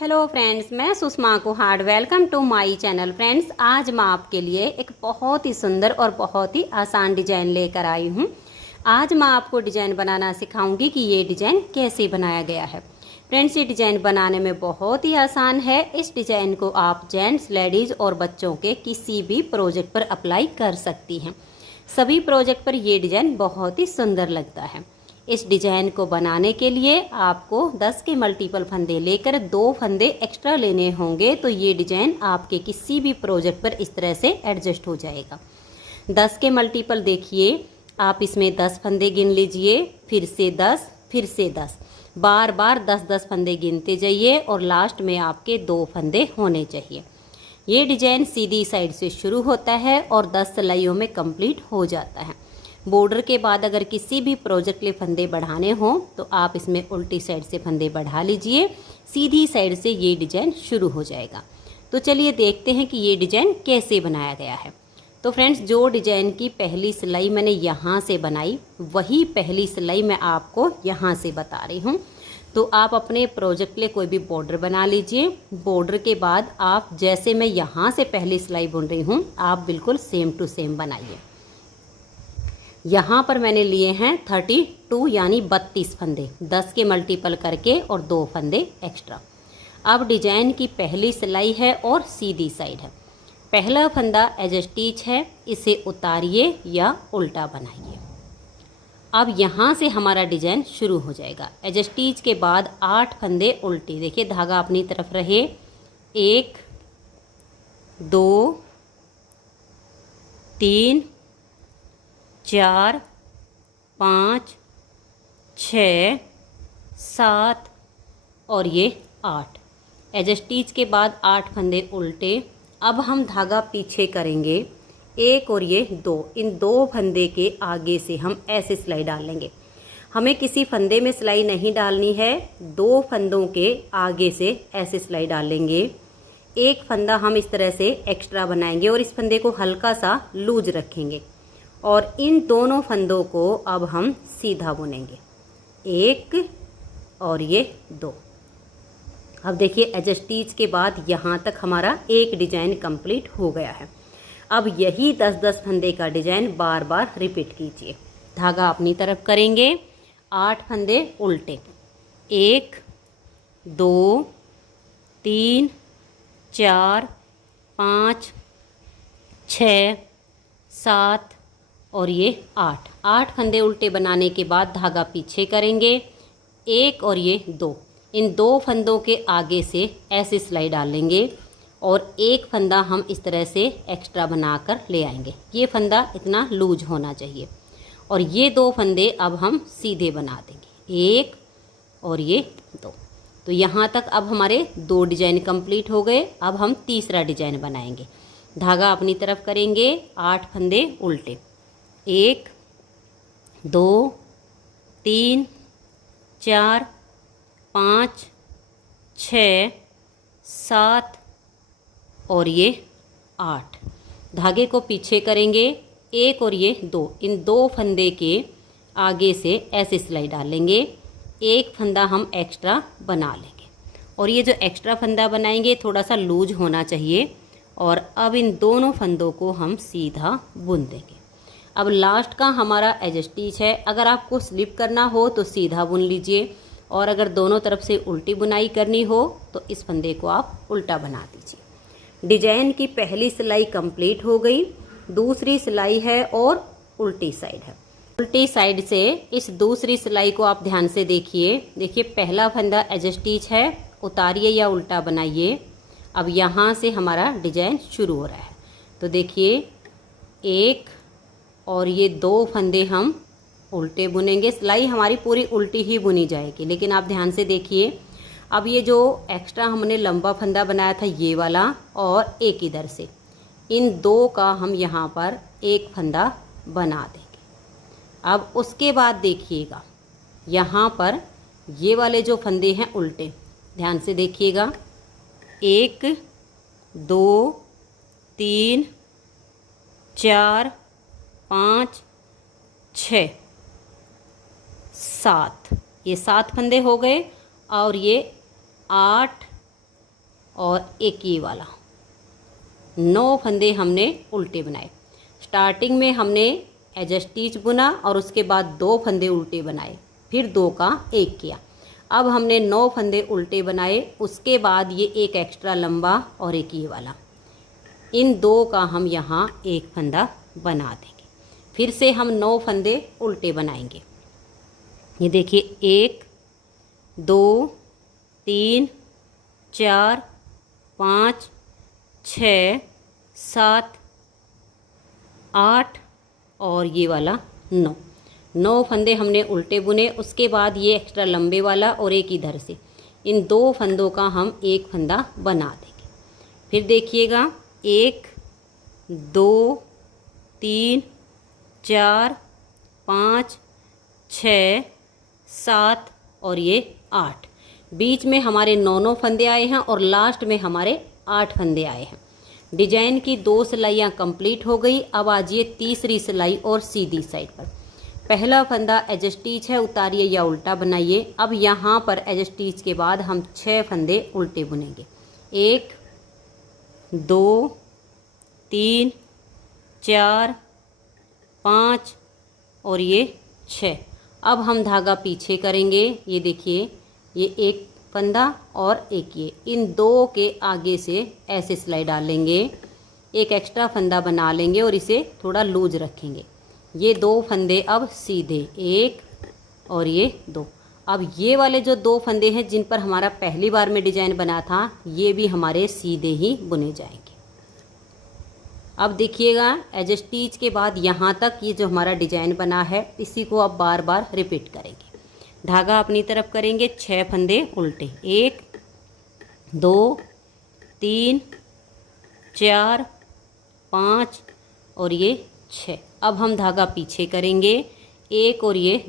Hello friends, मैं Sushma Kuhad. Welcome to my channel. Friends, आज मैं आपके लिए एक बहुत ही सुंदर और बहुत ही आसान डिजाइन लेकर आई हूँ। आज मैं आपको डिजाइन बनाना सिखाऊंगी कि ये डिजाइन कैसे बनाया गया है। फ्रेंड्स, ये डिजाइन बनाने में बहुत ही आसान है। इस डिजाइन को आप जेंट्स, लेडीज़ और बच्चों के किसी भी प्रोजेक्ट पर अप्लाई कर सकती हैं। सभी प्रोजेक्ट पर ये डिजाइन बहुत ही सुंदर लगता है। इस डिजाइन को बनाने के लिए आपको 10 के मल्टीपल फंदे लेकर 2 फंदे एक्स्ट्रा लेने होंगे, तो ये डिजाइन आपके किसी भी प्रोजेक्ट पर इस तरह से एडजस्ट हो जाएगा। 10 के मल्टीपल देखिए, आप इसमें 10 फंदे गिन लीजिए, फिर से 10, फिर से 10, बार बार 10-10 फंदे गिनते जाइए और लास्ट में आपके 2 फंदे होने चाहिए। ये डिजाइन सीधी साइड से शुरू होता है और 10 सिलाइयों में कंप्लीट हो जाता है। बॉर्डर के बाद अगर किसी भी प्रोजेक्ट के फंदे बढ़ाने हों तो आप इसमें उल्टी साइड से फंदे बढ़ा लीजिए, सीधी साइड से ये डिजाइन शुरू हो जाएगा। तो चलिए देखते हैं कि ये डिजाइन कैसे बनाया गया है। तो फ्रेंड्स, जो डिजाइन की पहली सिलाई मैंने यहाँ से बनाई, वही पहली सिलाई मैं आपको यहाँ से बता रही हूँ। तो आप अपने प्रोजेक्ट के लिए कोई भी बॉर्डर बना लीजिए। बॉर्डर के बाद आप जैसे मैं यहाँ से पहली सिलाई बुन रही हूँ, आप बिल्कुल सेम टू सेम बनाइए। यहाँ पर मैंने लिए हैं 32 यानी 32 फंदे, 10 के मल्टीपल करके और 2 फंदे एक्स्ट्रा। अब डिजाइन की पहली सिलाई है और सीधी साइड है। पहला फंदा एज स्टिच है, इसे उतारिए या उल्टा बनाइए। अब यहाँ से हमारा डिजाइन शुरू हो जाएगा। एज स्टिच के बाद 8 फंदे उल्टे, देखिए धागा अपनी तरफ रहे, 1 2 3 4 5 6 7 और ये 8। एज स्टिच के बाद 8 फंदे उल्टे। अब हम धागा पीछे करेंगे, 1 और ये 2, इन 2 फंदे के आगे से हम ऐसे सिलाई डालेंगे। हमें किसी फंदे में सिलाई नहीं डालनी है, 2 फंदों के आगे से ऐसे सिलाई डालेंगे। एक फंदा हम इस तरह से एक्स्ट्रा बनाएंगे और इस फंदे को हल्का सा लूज रखेंगे और इन दोनों फंदों को अब हम सीधा बुनेंगे, 1 और ये 2। अब देखिए एज स्टिच के बाद यहाँ तक हमारा एक डिजाइन कंप्लीट हो गया है। अब यही 10-10 फंदे का डिजाइन बार बार रिपीट कीजिए। धागा अपनी तरफ करेंगे, 8 फंदे उल्टे, 1 2 3 4 5 6 7 और ये 8 फंदे उल्टे बनाने के बाद धागा पीछे करेंगे, 1 और ये 2, इन 2 फंदों के आगे से ऐसे सिलाई डालेंगे और एक फंदा हम इस तरह से एक्स्ट्रा बनाकर ले आएंगे। ये फंदा इतना लूज होना चाहिए और ये 2 फंदे अब हम सीधे बना देंगे, 1 और ये 2। तो यहाँ तक अब हमारे 2 डिजाइन कंप्लीट हो गए। अब हम तीसरा डिजाइन बनाएंगे। धागा अपनी तरफ करेंगे, 8 फंदे उल्टे, 1 2 3 4 5 6 7 और ये 8। धागे को पीछे करेंगे, 1 और ये 2, इन 2 फंदे के आगे से ऐसे सिलाई डालेंगे, एक फंदा हम एक्स्ट्रा बना लेंगे और ये जो एक्स्ट्रा फंदा बनाएंगे थोड़ा सा लूज होना चाहिए। और अब इन दोनों फंदों को हम सीधा बुन देंगे। अब लास्ट का हमारा एज स्टिच है। अगर आपको स्लिप करना हो तो सीधा बुन लीजिए और अगर दोनों तरफ से उल्टी बुनाई करनी हो तो इस फंदे को आप उल्टा बना दीजिए। डिजाइन की पहली सिलाई कंप्लीट हो गई, दूसरी सिलाई है और उल्टी साइड है। उल्टी साइड से इस दूसरी सिलाई को आप ध्यान से देखिए। देखिए पहला फंदा एज स्टिच है, उतारिए या उल्टा बनाइए। अब यहाँ से हमारा डिजाइन शुरू हो रहा है। तो देखिए 1 और ये 2 फंदे हम उल्टे बुनेंगे। सिलाई हमारी पूरी उल्टी ही बुनी जाएगी, लेकिन आप ध्यान से देखिए। अब ये जो एक्स्ट्रा हमने लंबा फंदा बनाया था ये वाला और एक इधर से, इन 2 का हम यहाँ पर एक फंदा बना देंगे। अब उसके बाद देखिएगा यहाँ पर ये वाले जो फंदे हैं उल्टे, ध्यान से देखिएगा, 1 2 3 4 5 6 7, ये 7 फंदे हो गए और ये 8 और एक ये वाला, 9 फंदे हमने उल्टे बनाए। स्टार्टिंग में हमने एज स्टिच बुना और उसके बाद 2 फंदे उल्टे बनाए, फिर 2 का 1 किया। अब हमने 9 फंदे उल्टे बनाए, उसके बाद ये एक एक्स्ट्रा लंबा और एक ये वाला, इन 2 का हम यहाँ एक फंदा बना देंगे। फिर से हम 9 फंदे उल्टे बनाएंगे। ये देखिए 1 2 3 4 5 6 7 8 और ये वाला 9 फंदे हमने उल्टे बुने। उसके बाद ये एक्स्ट्रा लंबे वाला और एक इधर से, इन 2 फंदों का हम एक फंदा बना देंगे। फिर देखिएगा 1 2 3 4 5 6 7 और ये 8। बीच में हमारे 9 फंदे आए हैं और लास्ट में हमारे 8 फंदे आए हैं। डिजाइन की 2 सिलाइयाँ कंप्लीट हो गई। अब आजिए तीसरी सिलाई और सीधी साइड पर। पहला फंदा एज स्टिच है, उतारिए या उल्टा बनाइए। अब यहाँ पर एज स्टिच के बाद हम 6 फंदे उल्टे बुनेंगे। 1 2 3 4 5 और ये 6। अब हम धागा पीछे करेंगे। ये देखिए ये एक फंदा और एक ये, इन 2 के आगे से ऐसे सिलाई डालेंगे, एक एक्स्ट्रा फंदा बना लेंगे और इसे थोड़ा लूज रखेंगे। ये 2 फंदे अब सीधे, 1 और ये 2। अब ये वाले जो 2 फंदे हैं जिन पर हमारा पहली बार में डिजाइन बना था, ये भी हमारे सीधे ही बुने जाएंगे। अब देखिएगा एज स्टिच के बाद यहाँ तक ये जो हमारा डिजाइन बना है, इसी को अब बार बार रिपीट करेंगे। धागा अपनी तरफ करेंगे, 6 फंदे उल्टे, 1 2 3 4 5 और ये 6। अब हम धागा पीछे करेंगे, 1 और ये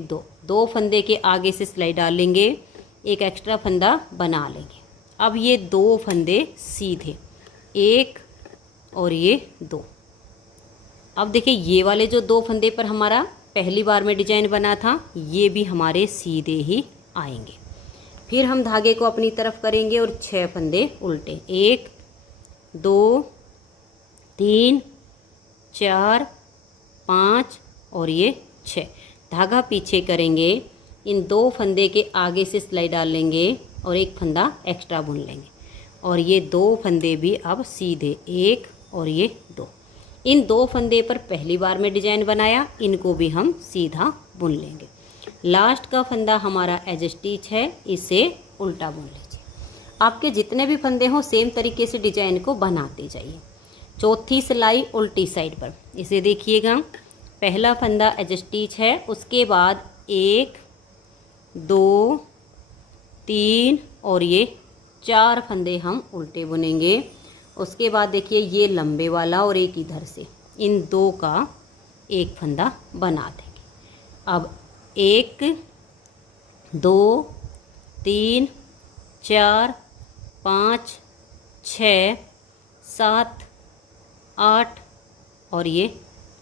2 फंदे के आगे से सिलाई डालेंगे, एक एक्स्ट्रा फंदा बना लेंगे। अब ये 2 फंदे सीधे, 1 और ये 2। अब देखिए ये वाले जो 2 फंदे पर हमारा पहली बार में डिजाइन बना था, ये भी हमारे सीधे ही आएंगे। फिर हम धागे को अपनी तरफ करेंगे और 6 फंदे उल्टे, 1 2 3 4 5 और ये 6। धागा पीछे करेंगे, इन 2 फंदे के आगे से सिलाई डाल लेंगे और एक फंदा एक्स्ट्रा बुन लेंगे। और ये 2 फंदे भी अब सीधे, 1 और ये 2। इन 2 फंदे पर पहली बार में डिजाइन बनाया, इनको भी हम सीधा बुन लेंगे। लास्ट का फंदा हमारा एज स्टिच है, इसे उल्टा बुन लीजिए। आपके जितने भी फंदे हों सेम तरीके से डिजाइन को बनाते जाइए। चौथी सिलाई उल्टी साइड पर, इसे देखिएगा। पहला फंदा एज स्टिच है, उसके बाद 1 2 3 और ये 4 फंदे हम उल्टे बुनेंगे। उसके बाद देखिए ये लंबे वाला और एक इधर से, इन 2 का एक फंदा बना देंगे। अब 1 2 3 4 5 6 7 8 और ये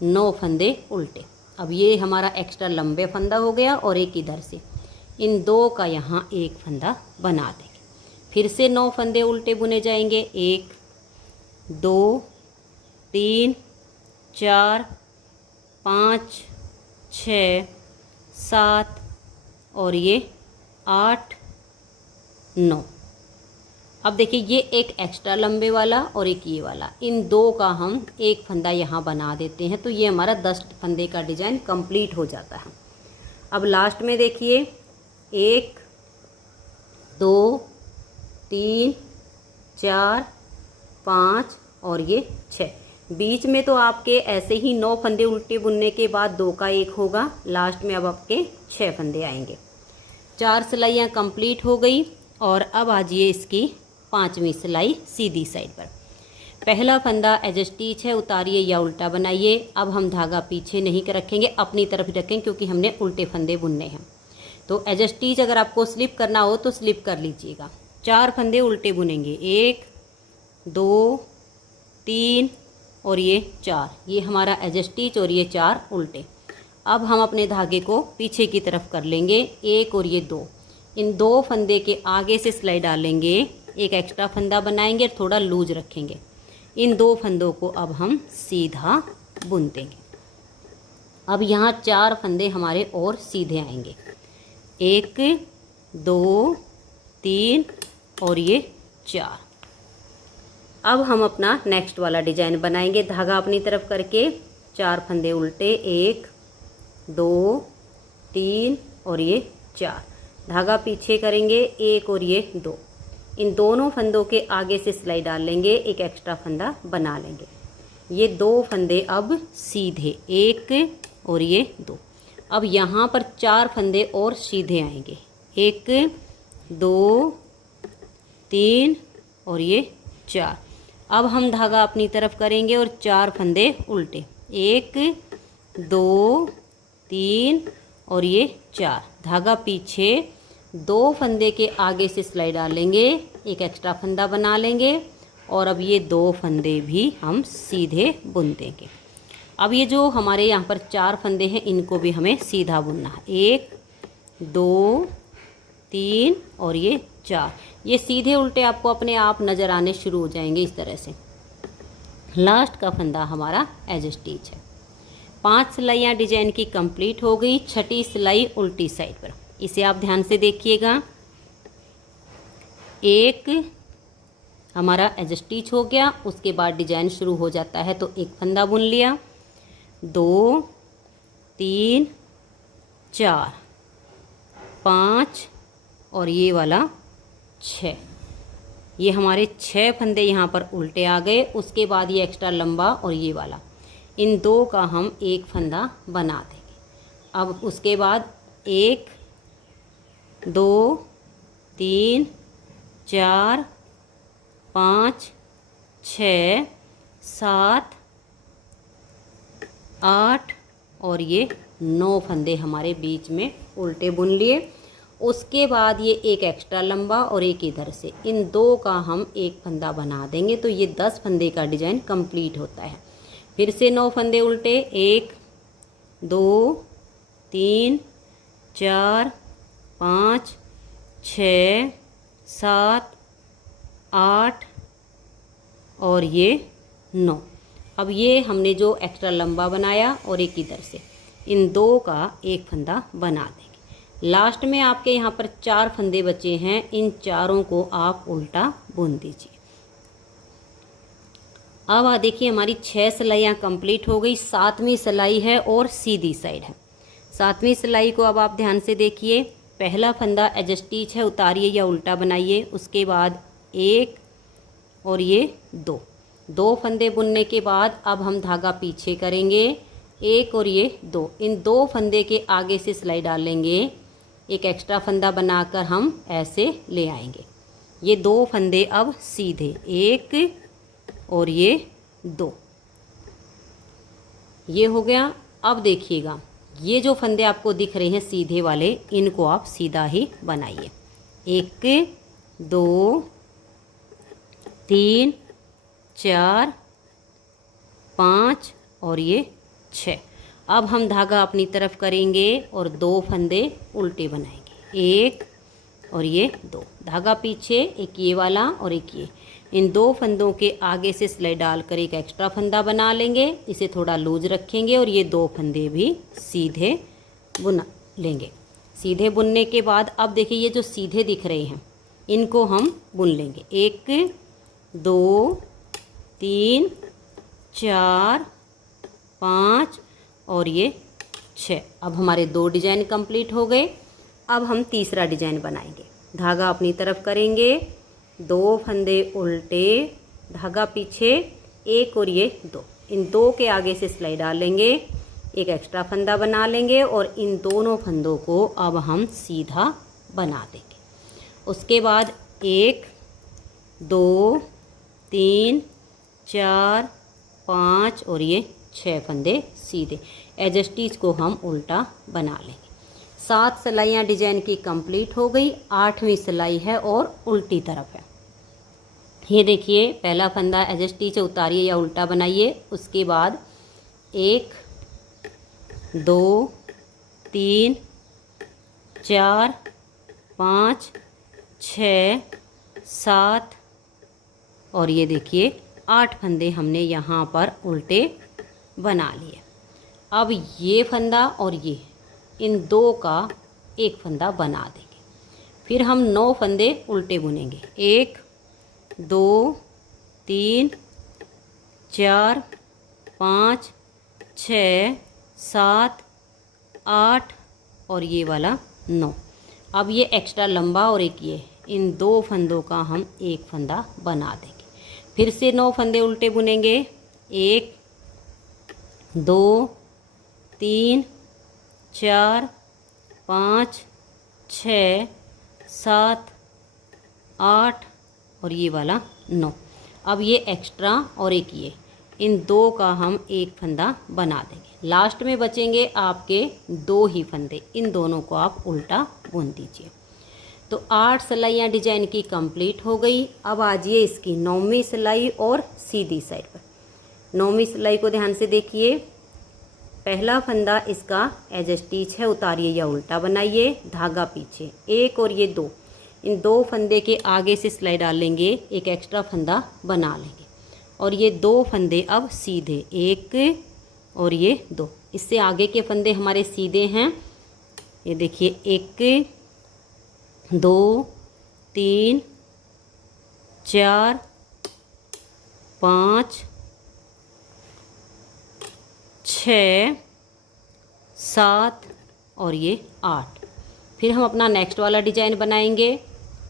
9 फंदे उल्टे। अब ये हमारा एक्स्ट्रा लंबे फंदा हो गया और एक इधर से, इन 2 का यहाँ एक फंदा बना देंगे। फिर से 9 फंदे उल्टे बुने जाएंगे, 1 2 3 4 5 6 7 और ये 8 9। अब देखिए ये एक एक्स्ट्रा लंबे वाला और एक ये वाला, इन 2 का हम एक फंदा यहाँ बना देते हैं, तो ये हमारा 10 फंदे का डिजाइन कंप्लीट हो जाता है। अब लास्ट में देखिए 1 2 3 4 5 और ये 6। बीच में तो आपके ऐसे ही 9 फंदे उल्टे बुनने के बाद 2 का 1 होगा, लास्ट में अब आपके 6 फंदे आएंगे। 4 सिलाइयाँ कंप्लीट हो गई और अब आजिए इसकी 5वीं सिलाई सीधी साइड पर। पहला फंदा एज स्टिच है, उतारिए या उल्टा बनाइए। अब हम धागा पीछे नहीं रखेंगे, अपनी तरफ ही रखेंगे क्योंकि हमने उल्टे फंदे बुनने हैं। तो एज स्टिच अगर आपको स्लिप करना हो तो स्लिप कर लीजिएगा। 4 फंदे उल्टे बुनेंगे, 1 2 3 और ये 4, ये हमारा एज स्टिच और ये 4 उल्टे। अब हम अपने धागे को पीछे की तरफ कर लेंगे, 1 और ये 2, इन 2 फंदे के आगे से सिलाई डालेंगे, एक एक्स्ट्रा फंदा बनाएंगे और थोड़ा लूज रखेंगे। इन 2 फंदों को अब हम सीधा बुन देंगे। अब यहाँ 4 फंदे हमारे और सीधे आएंगे, 1 2 3 और ये 4। अब हम अपना नेक्स्ट वाला डिजाइन बनाएंगे। धागा अपनी तरफ करके 4 फंदे उल्टे, 1 2 3 और ये 4। धागा पीछे करेंगे, 1 और ये 2। इन दोनों फंदों के आगे से सिलाई डाल लेंगे, एक एक्स्ट्रा फंदा बना लेंगे। ये 2 फंदे अब सीधे, 1 और ये 2। अब यहाँ पर 4 फंदे और सीधे आएंगे, 1 2 3 और ये 4। अब हम धागा अपनी तरफ करेंगे और 4 फंदे उल्टे, 1 2 3 और ये 4। धागा पीछे, 2 फंदे के आगे से सिलाई डालेंगे, एक एक्स्ट्रा फंदा बना लेंगे और अब ये 2 फंदे भी हम सीधे बुन देंगे। अब ये जो हमारे यहाँ पर 4 फंदे हैं इनको भी हमें सीधा बुनना है, 1 2 3 और ये 4। ये सीधे उल्टे आपको अपने आप नज़र आने शुरू हो जाएंगे इस तरह से। लास्ट का फंदा हमारा एज स्टिच है। 5 सिलाइयाँ डिजाइन की कंप्लीट हो गई। 6ठी सिलाई उल्टी साइड पर, इसे आप ध्यान से देखिएगा। 1 हमारा एज स्टिच हो गया, उसके बाद डिजाइन शुरू हो जाता है तो एक फंदा बुन लिया, 2 3 4 5 और ये वाला 6। ये हमारे 6 फंदे यहाँ पर उल्टे आ गए। उसके बाद ये एक्स्ट्रा लंबा और ये वाला, इन 2 का हम एक फंदा बना देंगे। अब उसके बाद 1 2 3 4 5 6 7 8 और ये 9 फंदे हमारे बीच में उल्टे बुन लिए। उसके बाद ये एक एक्स्ट्रा लंबा और एक इधर से, इन 2 का हम एक फंदा बना देंगे तो ये 10 फंदे का डिजाइन कंप्लीट होता है। फिर से 9 फंदे उल्टे, 1 2 3 4 5 6 7 8 और ये 9। अब ये हमने जो एक्स्ट्रा लंबा बनाया और एक इधर से, इन 2 का एक फंदा बना देंगे। लास्ट में आपके यहाँ पर 4 फंदे बचे हैं, इन चारों को आप उल्टा बुन दीजिए। अब देखिए हमारी 6 सिलाइयाँ कंप्लीट हो गई। 7वीं सिलाई है और सीधी साइड है। 7वीं सिलाई को अब आप ध्यान से देखिए। पहला फंदा एज स्टिच है, उतारिए या उल्टा बनाइए। उसके बाद 1 और ये 2 फंदे बुनने के बाद अब हम धागा पीछे करेंगे, 1 और ये 2। इन 2 फंदे के आगे से सिलाई डालेंगे, एक एक्स्ट्रा फंदा बनाकर हम ऐसे ले आएंगे। ये 2 फंदे अब सीधे, 1 और ये 2, ये हो गया। अब देखिएगा ये जो फंदे आपको दिख रहे हैं सीधे वाले, इनको आप सीधा ही बनाइए, 1 2 3 4 5 और ये 6। अब हम धागा अपनी तरफ करेंगे और 2 फंदे उल्टे बनाएंगे, 1 और ये 2। धागा पीछे, एक ये वाला और एक ये। इन 2 फंदों के आगे से सिलाई डालकर एक एक्स्ट्रा फंदा बना लेंगे, इसे थोड़ा लूज रखेंगे और ये 2 फंदे भी सीधे बुना लेंगे। सीधे बुनने के बाद अब देखिए ये जो सीधे दिख रहे हैं इनको हम बुन लेंगे, 1 2 3 4 5 और ये 6। अब हमारे 2 डिजाइन कंप्लीट हो गए। अब हम तीसरा डिजाइन बनाएंगे। धागा अपनी तरफ करेंगे, 2 फंदे उल्टे, धागा पीछे, 1 और ये 2। इन 2 के आगे से सिलाई डालेंगे, एक एक्स्ट्रा फंदा बना लेंगे और इन दोनों फंदों को अब हम सीधा बना देंगे। उसके बाद 1 2 3 4 5 और ये 6 फंदे सीधे। एज स्टिच को हम उल्टा बना लेंगे। 7 सिलाइयाँ डिजाइन की कंप्लीट हो गई। 8वीं सिलाई है और उल्टी तरफ है। ये देखिए पहला फंदा एज स्टिच उतारिए या उल्टा बनाइए। उसके बाद 1 2 3 4 5 6 7 और ये देखिए 8 फंदे हमने यहाँ पर उल्टे बना लिए। अब ये फंदा और ये इन दो का एक फंदा बना देंगे। फिर हम 9 फंदे उल्टे बुनेंगे। 1 2 3 4 5 6 7 8 और ये वाला 9। अब ये एक्स्ट्रा लंबा और एक ये, इन 2 फंदों का हम एक फंदा बना देंगे। फिर से 9 फंदे उल्टे बुनेंगे। 1 2 3 4 5 6 7 8 और ये वाला 9। अब ये एक्स्ट्रा और एक ये, इन 2 का हम एक फंदा बना देंगे। लास्ट में बचेंगे आपके 2 ही फंदे, इन दोनों को आप उल्टा बुन दीजिए। तो 8 सिलाइयाँ डिजाइन की कंप्लीट हो गई। अब आ जाइए इसकी 9वीं सिलाई और सीधी साइड पर। 9वीं सिलाई को ध्यान से देखिए। पहला फंदा इसका एज स्टिच है, उतारिए या उल्टा बनाइए, धागा पीछे 1 और ये 2, इन 2 फंदे के आगे से सिलाई डाल लेंगे, एक एक्स्ट्रा फंदा बना लेंगे और ये 2 फंदे अब सीधे, 1 और ये 2, इससे आगे के फंदे हमारे सीधे हैं। ये देखिए 1 2 3 4 5 6 7 और ये 8। फिर हम अपना नेक्स्ट वाला डिजाइन बनाएंगे।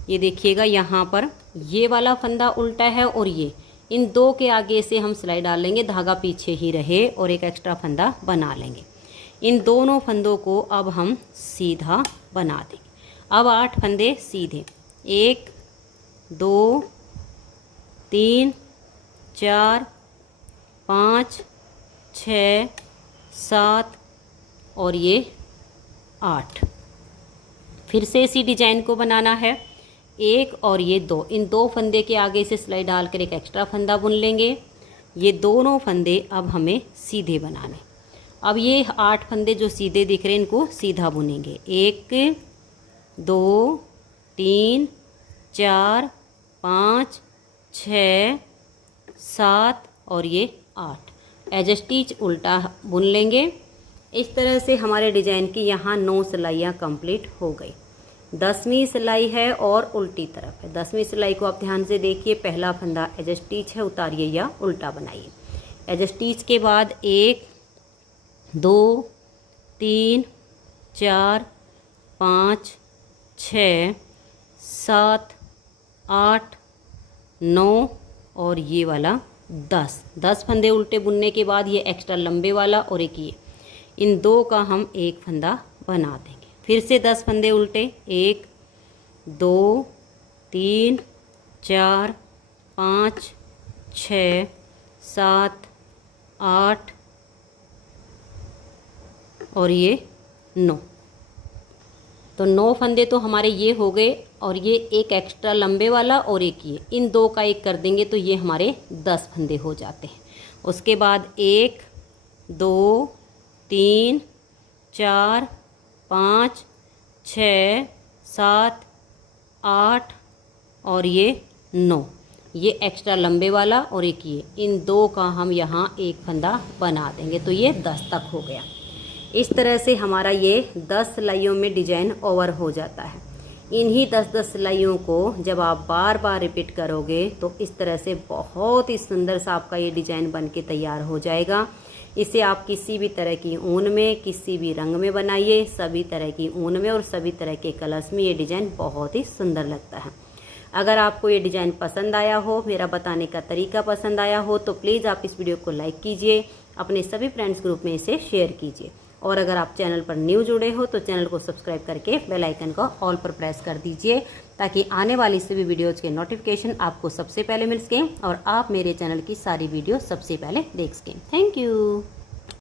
ये देखिएगा यहाँ पर ये वाला फंदा उल्टा है और ये, इन 2 के आगे से हम सिलाई डाल लेंगे, धागा पीछे ही रहे और एक एक्स्ट्रा फंदा बना लेंगे। इन दोनों फंदों को अब हम सीधा बना देंगे। अब 8 फंदे सीधे, 1 2 3 4 5 6 7 और ये 8। फिर से इसी डिजाइन को बनाना है। 1 और ये 2, इन 2 फंदे के आगे से सिलाई डालकर एक एक्स्ट्रा फंदा बुन लेंगे। ये दोनों फंदे अब हमें सीधे बनाने। अब ये 8 फंदे जो सीधे दिख रहे हैं इनको सीधा बुनेंगे। 1 2 3 4 5 6 7 और ये 8, एज स्टिच उल्टा बुन लेंगे। इस तरह से हमारे डिजाइन की यहाँ 9 सिलाइयाँ कंप्लीट हो गई। 10वीं सिलाई है और उल्टी तरफ है। 10वीं सिलाई को आप ध्यान से देखिए। पहला फंदा एज स्टिच है, उतारिए या उल्टा बनाइए। एज स्टिच के बाद 1 2 3 4 5 6 7 8 9 और ये वाला 10 फंदे उल्टे बुनने के बाद ये एक्स्ट्रा लंबे वाला और एक ये, इन 2 का हम एक फंदा बना देंगे। फिर से 10 फंदे उल्टे, 1 2 3 4 5 6 7 8 और ये 9। तो 9 फंदे तो हमारे ये हो गए और ये एक एक्स्ट्रा लंबे वाला और एक ये, इन 2 का एक कर देंगे तो ये हमारे 10 फंदे हो जाते हैं। उसके बाद 1 2 3 4 5 6 7 8 और ये 9, ये एक्स्ट्रा लंबे वाला और एक ये, इन 2 का हम यहाँ एक फंदा बना देंगे तो ये 10 तक हो गया। इस तरह से हमारा ये 10 सिलाइयों में डिजाइन ओवर हो जाता है। इन्हीं 10-10 सिलाइयों को जब आप बार बार रिपीट करोगे तो इस तरह से बहुत ही सुंदर सा आपका ये डिजाइन बन के तैयार हो जाएगा। इसे आप किसी भी तरह की ऊन में, किसी भी रंग में बनाइए, सभी तरह की ऊन में और सभी तरह के कलर्स में ये डिजाइन बहुत ही सुंदर लगता है। अगर आपको ये डिजाइन पसंद आया हो, मेरा बताने का तरीका पसंद आया हो तो प्लीज़ आप इस वीडियो को लाइक कीजिए, अपने सभी फ्रेंड्स ग्रुप में इसे शेयर कीजिए और अगर आप चैनल पर न्यू जुड़े हो तो चैनल को सब्सक्राइब करके बेल आइकन को ऑल पर प्रेस कर दीजिए ताकि आने वाली सभी वीडियोज़ के नोटिफिकेशन आपको सबसे पहले मिल सकें और आप मेरे चैनल की सारी वीडियो सबसे पहले देख सकें। Thank you.